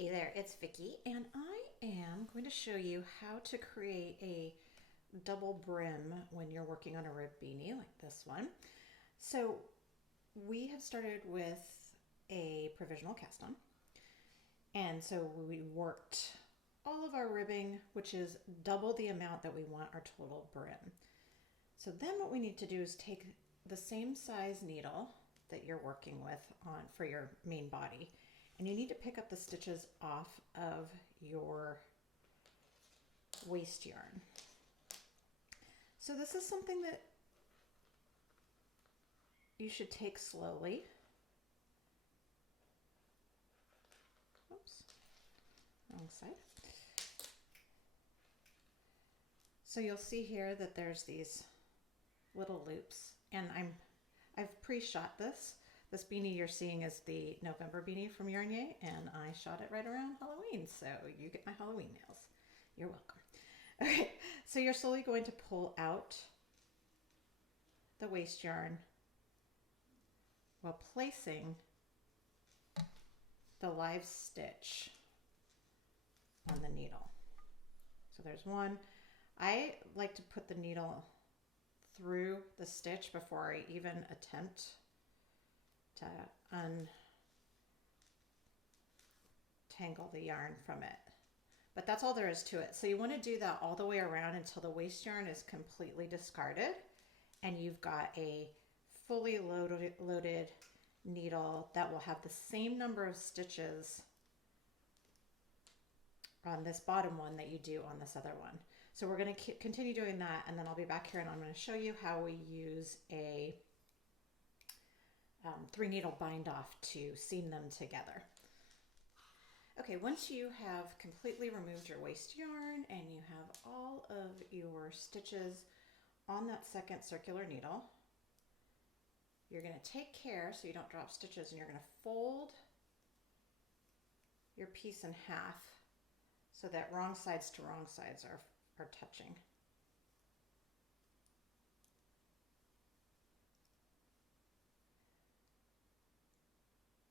Hey there, it's Vicky, and I am going to show you how to create a double brim when you're working on a rib beanie like this one. So we have started with a provisional cast on, and so we worked all of our ribbing, which is double the amount that we want our total brim. So then what we need to do is take the same size needle that you're working with on for your main body, and you need to pick up the stitches off of your waste yarn. So this is something that you should take slowly. Oops, wrong side. So you'll see here that there's these little loops, and I've pre-shot this. This beanie you're seeing is the November beanie from Yarnier, and I shot it right around Halloween, so you get my Halloween nails. You're welcome. Okay, so you're slowly going to pull out the waste yarn while placing the live stitch on the needle. So there's one. I like to put the needle through the stitch before I even attempt to untangle the yarn from it. But that's all there is to it. So you want to do that all the way around until the waste yarn is completely discarded and you've got a fully loaded needle that will have the same number of stitches on this bottom one that you do on this other one. So we're going to continue doing that, and then I'll be back here and I'm going to show you how we use a 3-needle bind off to seam them together. Okay, once you have completely removed your waste yarn and you have all of your stitches on that second circular needle, you're going to take care so you don't drop stitches, and you're going to fold your piece in half so that wrong sides to wrong sides are touching.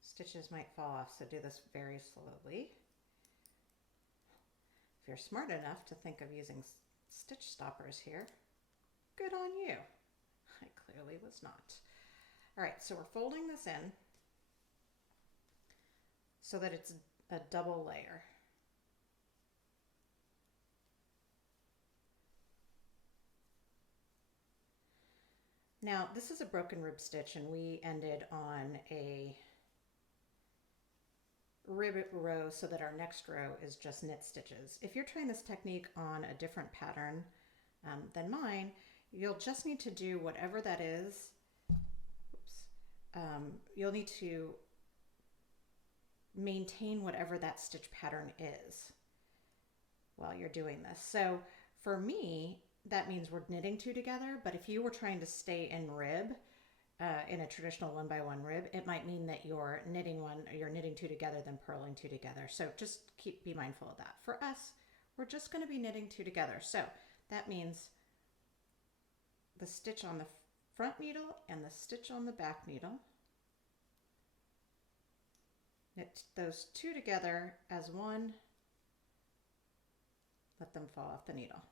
Stitches might fall off, so do this very slowly. If you're smart enough to think of using stitch stoppers here, good on you. I clearly was not. All right, so we're folding this in so that it's a double layer. Now, this is a broken rib stitch, and we ended on a rib row so that our next row is just knit stitches. If you're trying this technique on a different pattern than mine, you'll just need to do whatever that is. You'll need to maintain whatever that stitch pattern is while you're doing this. So for me, that means we're knitting 2 together, but if you were trying to stay in rib, in a traditional 1x1 rib, it might mean that you're knitting 2 together, then purling 2 together. So just be mindful of that. For us, we're just going to be knitting 2 together. So that means the stitch on the front needle and the stitch on the back needle. Knit those 2 together as one. Let them fall off the needle.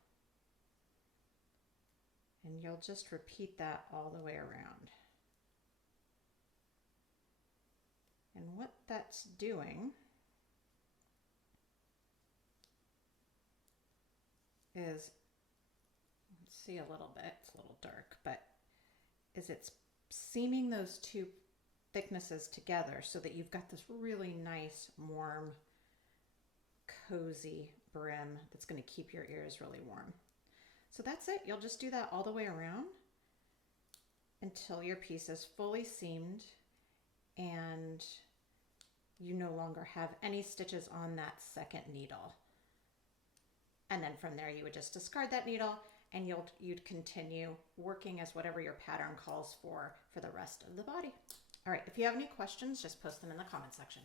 And you'll just repeat that all the way around. And what that's doing is, let's see a little bit, it's a little dark, but is it's seaming those 2 thicknesses together so that you've got this really nice, warm, cozy brim that's going to keep your ears really warm. So that's it. You'll just do that all the way around until your piece is fully seamed and you no longer have any stitches on that second needle. And then from there you would just discard that needle, and you'd continue working as whatever your pattern calls for the rest of the body. All right, if you have any questions, just post them in the comment section.